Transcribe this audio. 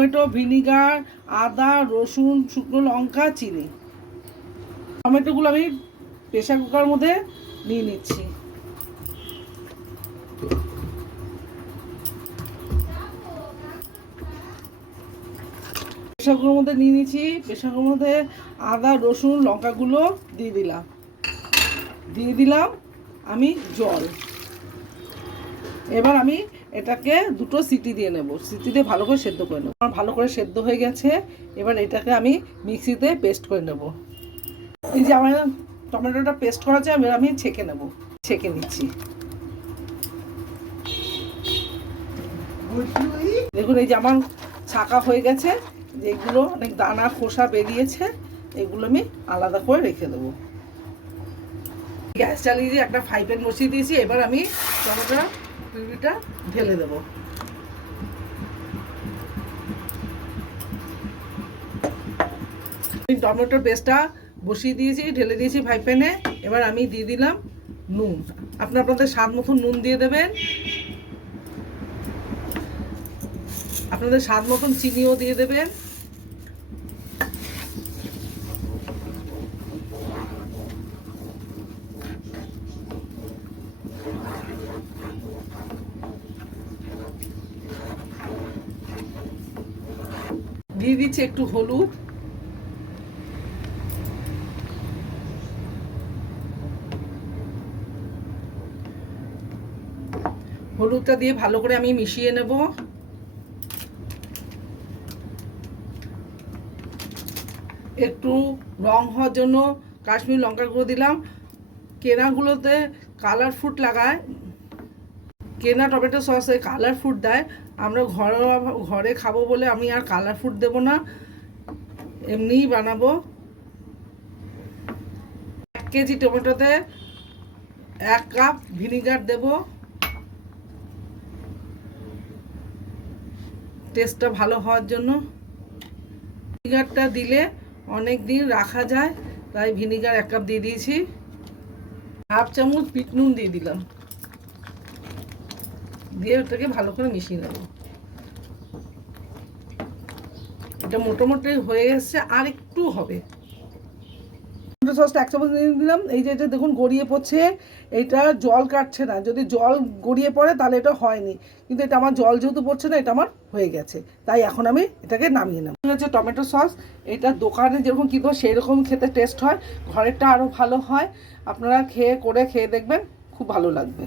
Tomato, vinegar, আদা, রসুন, শুকনো লঙ্কা, চিনি। টমেটোগুলো আমি প্রেসার কুকারের মধ্যে নিয়ে নিচ্ছি। প্রেসার কুকারের মধ্যে নিয়ে নিচ্ছি। প্রেসার কুকারের মধ্যে আদা, রসুন, লঙ্কাগুলো দিয়ে দিলাম আমি জল। এবার আমি এটাকে দুটো সিটি দিয়ে নেব। সিটি দিয়ে ভালো করে সেদ্ধ করে নেব। আমার ভালো করে সেদ্ধ হয়ে গেছে। এবার এটাকে আমি মিক্সিতে পেস্ট করে নেব। এই যে আমার টমেটোটা পেস্ট করা আছে, আমি ছেঁকে নেব। ছেঁকে নিচ্ছি। দেখুন এই যে আমার ছাঁকা হয়ে গেছে। যেগুলো অনেক দানা খোসা বেরিয়েছে, এগুলো আমি আলাদা করে রেখে দেবো। গ্যাস চালিয়ে দিয়ে একটা ফ্রাই প্যান বসিয়ে দিয়েছি। এবার আমি টমেটো পিউরিটা ঢেলে দেবো। টমেটোর পেস্টটা বসিয়ে দিয়েছি, ঢেলে দিয়েছি ফ্রাই প্যানে। এবার আমি দিয়ে দিলাম নুন। আপনাদের স্বাদ মতন নুন দিয়ে দেবেন। আপনাদের স্বাদ মতন চিনিও দিয়ে দেবেন। দিয়ে দিচ্ছি একটু হলুদ। হলুদটা দিয়ে ভালো করে আমি মিশিয়ে নেব। একটু রং হওয়ার জন্য কাশ্মীরি লঙ্কার গুঁড়ো দিলাম। কেনাগুলোতে কালার ফুড লাগায়, কেনা টমেটো সসে কালার ফুড দেয়। আমরা ঘরে খাবো বলে আমি আর কালার ফুড দেবো না, এমনিই বানাবো। 1 কেজি টমেটোতে 1 কাপ ভিনিগার দেব, টেস্টটা ভালো হওয়ার জন্য। ভিনিগারটা দিলে অনেক দিন রাখা যায়, তাই ভিনিগার 1 কাপ দিয়ে দিয়েছি। 1/2 চামচ বিট নুন দিয়ে দিলাম। দিয়ে ওটাকে ভালো করে মিশিয়ে নেব। এটা মোটামুটি হয়ে এসছে, আর একটু হবে। টমেটো সসটা 1 চামচ দিয়ে দিলাম। এই যে এটা দেখুন গড়িয়ে পড়ছে, এটা জল কাটছে না। যদি জল গড়িয়ে পড়ে তাহলে এটা হয়নি, কিন্তু এটা আমার জল যেহেতু পড়ছে না, এটা আমার হয়ে গেছে। তাই এখন আমি এটাকে নামিয়ে নেব। হচ্ছে টমেটো সস। এটা দোকানে যেরকম কী করে সেই রকম খেতে টেস্ট হয়, ঘরেরটা আরও ভালো হয়। আপনারা খেয়ে দেখবেন, খুব ভালো লাগবে।